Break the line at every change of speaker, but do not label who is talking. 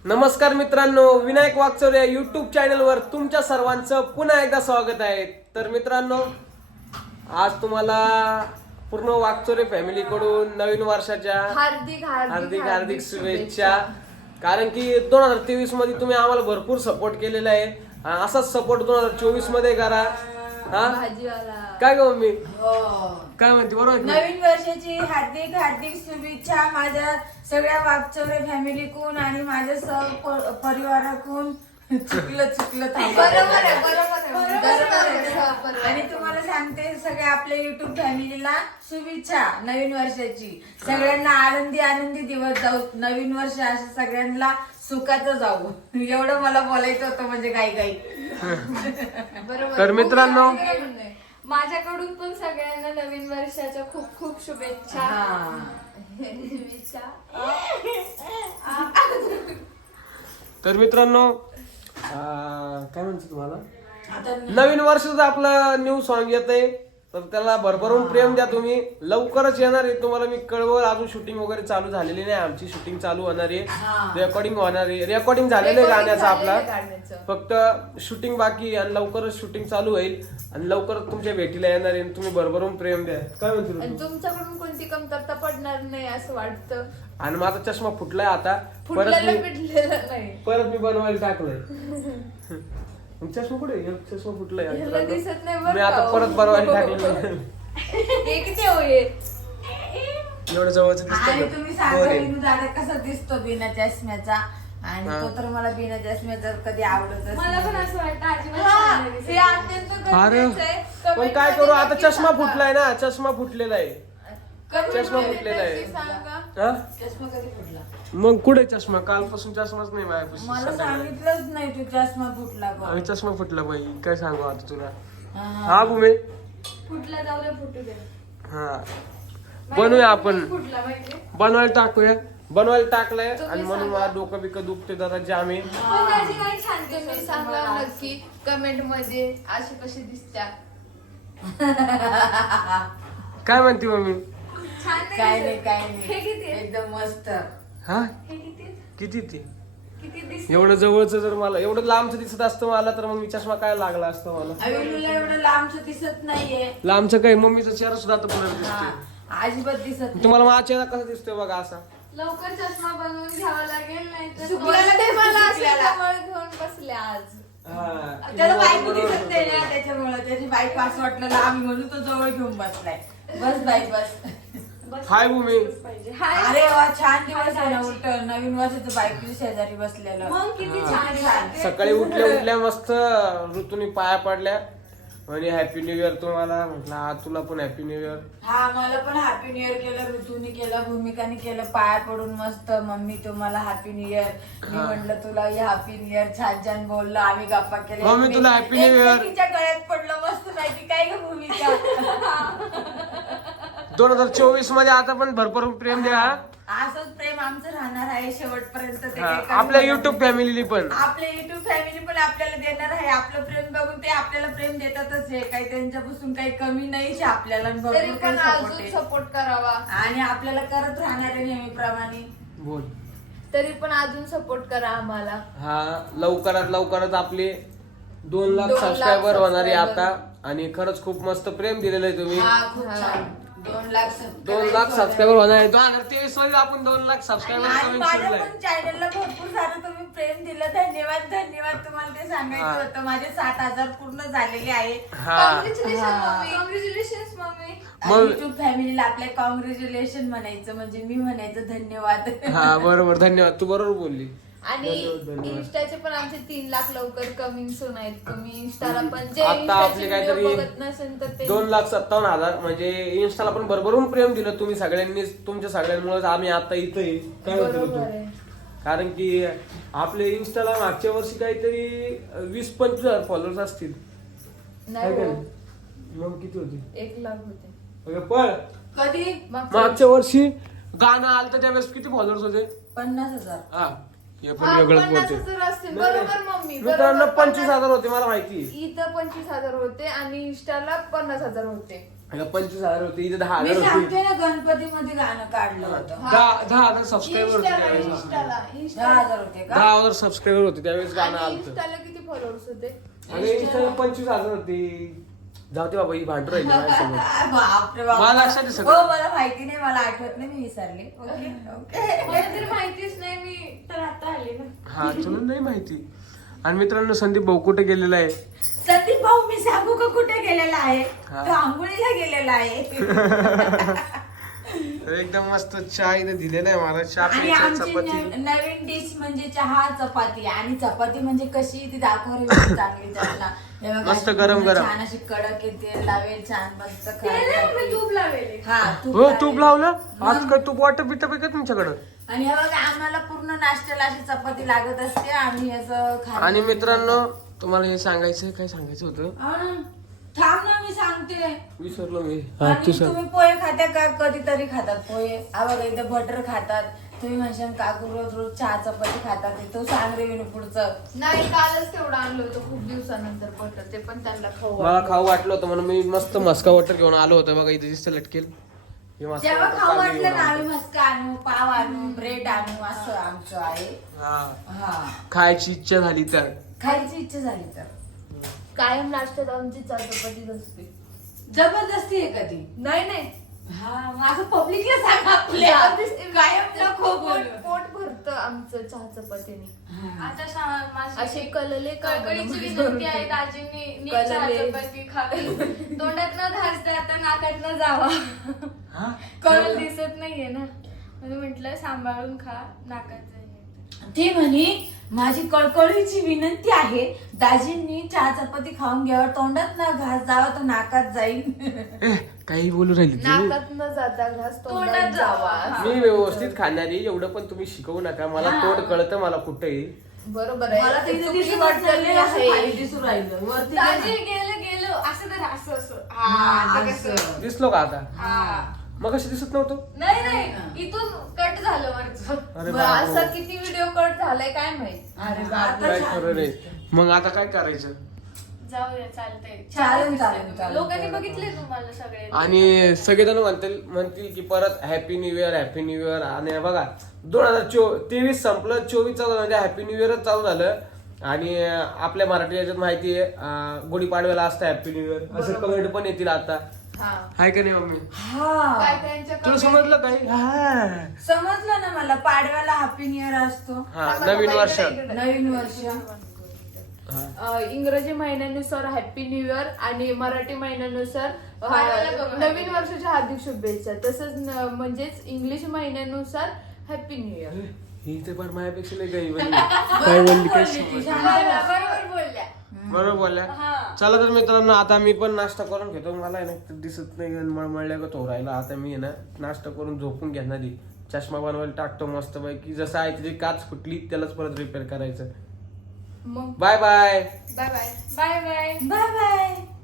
नमस्कार मित्रांनो, विनायक वाकचौरे या युट्यूब चॅनलवर तुमच्या सर्वांचं पुन्हा एकदा स्वागत आहे. तर मित्रांनो, आज तुम्हाला पूर्ण वाकचौरे फॅमिली कडून नवीन वर्षाच्या हार्दिक शुभेच्छा. कारण की 2023 मध्ये तुम्ही आम्हाला भरपूर सपोर्ट केलेला आहे. असाच सपोर्ट 2024 मध्ये करा. काय गो मम्मी काय म्हणते? बरोबर
नवीन वर्षाची हार्दिक शुभेच्छा माझ्या सगळ्या वाकचौरे फॅमिलीकून आणि माझ्या परिवाराकून. चुकलं आणि तुम्हाला सांगते सगळ्या आपल्या युट्यूब फॅमिलीला शुभेच्छा नवीन वर्षाची. सगळ्यांना आनंदी दिवस जाऊ. नवीन वर्ष असं सगळ्यांना सुखाचं जाऊ. एवढं मला बोलायचं होतं म्हणजे काही
तर मित्रांनो,
माझ्याकडून पण सगळ्यांना नवीन वर्षाच्या खूप खूप शुभेच्छा.
तर मित्रांनो, काय म्हणतो तुम्हाला, नवीन वर्षाचं आपलं न्यू सॉन्ग येत आहे. तर त्याला भरभरून प्रेम द्या. तुम्ही लवकरच येणार आहे, तुम्हाला मी कळवल. अजून शूटिंग वगैरे चालू झालेली नाही. आमची शूटिंग चालू होणार आहे, रेकॉर्डिंग होणार आहे. रेकॉर्डिंग झालेलं आहे गाण्याचं आपला, फक्त शूटिंग बाकी आणि लवकरच शूटिंग चालू होईल आणि लवकरच तुमच्या भेटीला येणार आहे. तुम्ही भरभरून प्रेम द्या. काय म्हणतो?
तुमच्याकडून कोणती कमतरता पडणार नाही असं वाटतं.
आणि माझा चष्मा फुटलाय आता, परत मी बनवायला टाकलंय. चष्मा कुठे? चष्मा फुटलाय,
दिसत नाही.
मी आता परत बनवायला टाकलं. एवढं जवळच
आणि तुम्ही सांगा दादा कसा दिसतो बिना चष्म्याचा. आणि तो तर मला बिना चष्म्याचा कधी आवडतच
मला पण
नाही.
असं वाटतं हे अत्यंत
अरे
गरजेचं आहे.
पण काय करू आता, चष्मा फुटलाय ना, चष्मा फुटलेला आहे.
कमेंट
चष्मा
मध्ये
फुटलेला आहे.
नक्की सांगा.
हा?
चष्मा कधी फुटला?
मग कुठे चष्मा? कालपासून चष्माच नाही माझ्यापाशी.
मला सांगितलंच नाही तू चष्मा फुटला बघ.
आणि चष्मा फुटला बाई, काय सांगू आता तुला.
हा.
हा भूमे,
फुटला जाऊ दे, फुटू दे.
हा बनवूया आपण,
फुटला माहिती.
बनवायला टाकूया. बनवायला टाकलंय
तुम्ही
आणि म्हणून
सांगा.
मला डोकं बिकं दुखते जरा जामे.
पण त्याची काही छान तुम्ही सांगा नक्की कमेंट मध्ये अशी कशी दिसत्या.
काय म्हणते मम्मी?
छान नाही
काय
दिसत.
नाही
हे किती आहे?
एकदम मस्त.
हा
हे किती आहे?
किती ते?
किती दिसत?
एवढं जवळचं जर मला एवढं लांबचं दिसत असतं मला, तर मग मी चष्मा काय लागला असतं मला.
अविलूला एवढं लांबच दिसत नाहीये.
लांबचं काय, मम्मीचा चेहरा सुद्धा आता पुढे
हा,
दिसतोय.
अजिबात दिसत नाही.
तुम्हाला माझा चेहरा कसा दिसतोय बघा असा.
लवकर चष्मा बनवून घ्यावा लागेल, नाही तर
सुकल्याला
ते
दिसत
मला असे
सुकल्याला.
जवळ घेऊन बसले आज.
हा.
त्याला बायको दिसत नाही ना, त्याच्यामुळे त्याची बायको असं वाटलं लांब म्हणून तो जवळ घेऊन बसलाय. बस बाई बस.
हाय भूमी.
हाय.
अरे वा, छान दिवस आहे ना. उलट नवीन वर्षाचं बायको शेजारी बसलेलं.
मग किती
हा.
छान वाटते.
सकाळी उठल्या मस्त ऋतूनी पाया पडल्या आणि हॅपी न्यू इयर तुम्हाला. म्हटलं हा तुला पण हॅपी न्यू इयर.
हा, मला पण हॅपी न्यू इयर केलं, ऋतूनी केलं, भूमिकाने केलं, पाया पडून मस्त. मम्मी तुम्हाला हॅपी न्यू इयर. मी म्हटलं तुला हॅपी न्यू इयर. छान बोललो आम्ही, गप्पा केल्या.
मम्मी तुला happy new year.
तिच्या गळ्यात पडलं मस्त माहिती काय ग भूमिका.
2024 मध्ये आता पण भरपूर प्रेम द्या.
असंच प्रेम आमचं राहणार आहे शेवटपर्यंत. ते
हा,
काही कमी
आपल्या
होणार
युट्यूब
नाही.
फॅमिली पण.
आपल्या युट्यूब फॅमिली पण आपल्याला देणार आहे. आपलं प्रेम बघून ते आपल्याला प्रेम देतातच आहे. काही त्यांच्यापासून काही कमी नाही आपल्याला.
तरी
भरपूर
पण
काही support
अजून
आहे.
सपोर्ट करावा.
आणि आपल्याला करत राहणार आहे नेहमीप्रमाणे.
बोल.
तरी पण अजून सपोर्ट करा आम्हाला.
हा, लवकरात आपले 2 लाख
2 लाख
सबस्क्रायबर होणार आहे
subscriber.
आता. आणि खरंच खूप मस्त प्रेम दिलेलं आहे तुम्ही.
हा, खूप छान. 2 लाख
2 लाख सबस्क्रायबर होणार आहे. 2023 मध्ये आपण 2 लाख सबस्क्रायबर
आणि
करून
माझ्या
सोडलंय.
पण चॅनलला भरपूर सारं तुम्ही प्रेम दिलं. धन्यवाद तुम्हाला ते सांगायचं
हा.
होतं. माझे 7,000 पूर्ण झालेले आहे.
हा.
कॉंग्रॅच्युलेशन मम्मी. कॉंग्रॅच्युलेशन मम्मी.
मग-
युट्यूब फॅमिलीला आपल्या कॉंग्रॅच्युलेशन म्हणायचं म्हणजे मी म्हणायचं धन्यवाद.
हा बरोबर, धन्यवाद. तू बरोबर बोलली.
आणि
धन्यवाद.
इन्स्टाचे पण आमचे 3 लाख लवकर कमिंग सून आहेत. तुम्ही इन्स्टाला पण जे
आता
इन्स्टाचे
आपले
व्हिडिओ
काहीतरी
बघत नसेल तर ते
2,57,000 म्हणजे इन्स्टाला पण भरभरून प्रेम दिलं तुम्ही सगळ्यांनी. तुमच्या सगळ्यांमुळे आम्ही आता इथं आहे. काय म्हणतो
बरोबर
तू?
आहे.
कारण की आपले इन्स्टाला मागच्या वर्षी काहीतरी 20-25 हजार फॉलोअर्स असतील.
नाही
काय
हो.
काय? मग किती होते?
1 लाख होते
अगं पळ.
कधी?
मागच्या
मागच्या वर्षी गाणं आलं तर त्यावेळेस किती फॉलोअर्स होते?
50,000.
हा, हे पण वेगळंच
50,000 असते
नाही,
बरोबर
नाही.
मम्मी
मित्रांनो
बरोबर
25,000 होते मला माहिती
इथं 25,000 होते आणि इंस्टाला 50,000 होते.
25,000 होते इथे
मी
10,000 होते
सांगते ना गणपती मध्ये गाणं काढलं होतं
10,000 सबस्क्रायबर होते त्यावेळेस.
इंस्टाला
10,000 होते का
10,000 सबस्क्रायबर होते त्यावेळेस गाणं
आणि
आलं
इंस्टाला किती फॉलोअर्स होते?
आणि इंस्टाला 25,000 होते. जाऊ दे बाबा ही भांडू राहिली माझ्यासोबत.
बापरे बाप.
मला लक्षात आहे सगळं.
हो मला माहिती नाही मला आठवत नाही मी विसरले ओके ओके
मला तर माहितीच नाही मी तर आता आले ना.
हा तुला नाही माहिती. आणि मित्रांनो संदीप भाऊ कुठे गेलेला आहे?
संदीप भाऊ मी सांगू का कुठे गेलेला आहे
हा.
तो आंघोळीला गेलेला आहे
एकदम मस्त चहा इथे दिलेला आहे मला चहा
आणि
प्यायचा,
आमची
चपाती.
नवीन डिश म्हणजे चहा चपाती आणि चपाती म्हणजे कशी ती दाखव रे चांगली त्यांना हे बघा,
मस्त
अशी
गरम
पूर्ण
गरम.
छान अशी कडक येते लावेल छान मस्त
ते नाही, मी तूप लावेले.
हा
हो तूप लावलं
मग.
आज काय तूप वाटत बिटप आहे का तुमच्याकडं?
आणि हे बघा आम्हाला पूर्ण नाश्त्याला अशी चपाती लागत असते आम्ही असं खाल्लं.
आणि मित्रांनो तुम्हाला हे सांगायचं काय सांगायचं होतं
हा ना. थांब ना मी सांगते
विसरलो मी
आणि तुम्ही पोहे खाता का कधीतरी खातात पोहे हा बघा इथे बटर खातात तुम्ही म्हणशाल काकू रोज रोज चहा चपाती खातात तो सांग रे विनू पुढचं
नाही कालच तेवढं आणलं होतं खूप दिवसानंतर बटर ते पण त्यांना खाऊ
मला खाऊ वाटलं होतं म्हणून मी मस्त मस्का वॉटर घेऊन आलो होतो बघा इथे दिसतं लटकेल हे मस्का
जेव्हा
water
खाऊ
काल मी
वाटलं
घेऊन
ना
आलो.
आम्ही मस्का आणू पाव आणू ब्रेड आणू असं आमचं आहे
हा
हा
खायची इच्छा झाली तर
खायची इच्छा झाली तर
कायम नाश्त्यात आमची चपातीच असते.
जबरदस्ती आहे कधी
नाही नाही
हा मग असं पब्लिकला सांग आपल्या कायम नको
पोट
बोलू.
पोट भरतं आमचं चहा चपातीने.
हा.
आता माझी
असे कलले
कळकळीची विनंती आहे दाजींनी नीट चहा
कळले.
चपाती खावी तोंडात न घासता आता नाकात न जावा
हा?
कळल दिसत नाहीये ना म्हणून म्हटलं सांभाळून खा नाकात जाईल
ते म्हणे माझी कळकळीची विनंती आहे दाजींनी चहा चपाती खाऊन घ्यावं तोंडात ना घास जावा तर नाकात जाईल
ए, काही बोलू राहिली तुम्ही?
नाकात न जाता घास
तोंडात
तोंडात जावा.
जावा.
मी व्यवस्थित खाणारी एवढं पण तुम्ही शिकवू नका मला तोंड कळतं मला कुठे
बरोबर आहे.
मला तर इथे
चुकी
दिसून
वाटतं
वाटलं असं
आहे.
खाली दिसून राहिलं वरती
दाजी
गेलं.
गेलं गेलं असं तर असं असं
हा,
आता कसं?
असं.
दिसलो का आता
हा.
मग कशी दिसत नव्हतं
नाही नाही इथून कट झालं वरचं
अरे
बरं,
बाप
असा किती व्हिडिओ कट झालाय काय माहित.
अरे
काय
बापरे.
खरं रे मग आता काय करायचं
जाऊ द्या चालतंय
चालेल,
छान
चालेल,
दिसतंय.
चालेल.
लोकांनी बघितले तुम्हाला सगळे
आणि सगळेजण म्हणतील की परत happy new year happy new year आणि बघा 2023 संपलं 24 चालू म्हणजे हॅपी न्यू इयरच चालू झालं आणि आपल्या मराठी याच्यात माहिती आहे गुढीपाडव्याला असतं हॅपी न्यू इयर असं कमेंट पण येतील आता
हा.
हाय का नाही मम्मी
हा
काय त्यांच्या
तुला समजलं काही हा.
समजलं ना मला पाडव्याला हॅपी न्यू इयर असतो
हा नवीन वर्ष
नवीन वर्ष
इंग्रजी महिन्यानुसार हॅपी न्यू इयर आणि मराठी महिन्यानुसार
पाडव्याला बघा.
नवीन वर्षाच्या हार्दिक शुभेच्छा तसंच म्हणजेच इंग्लिश महिन्यानुसार हॅपी न्यू इयर.
ही तर पण माझ्यापेक्षा लई गई बोलली काय बोलली काय समजलं.
बरोबर बोलल्या
बरोबर बोलल्या
हा.
चला तर मित्रांनो आता मी पण नाश्ता करून घेतो मला आहे ना दिसत नाही मळमळल्या का तो राहिला आता मी आहे ना नाश्ता करून झोपून घेणार आहे. चष्मा बनवायला टाकतो मस्त पैकी जसं आहे तिची काच फुटली त्यालाच परत रिपेअर करायचं
मग
bye bye
bye bye
bye bye
bye bye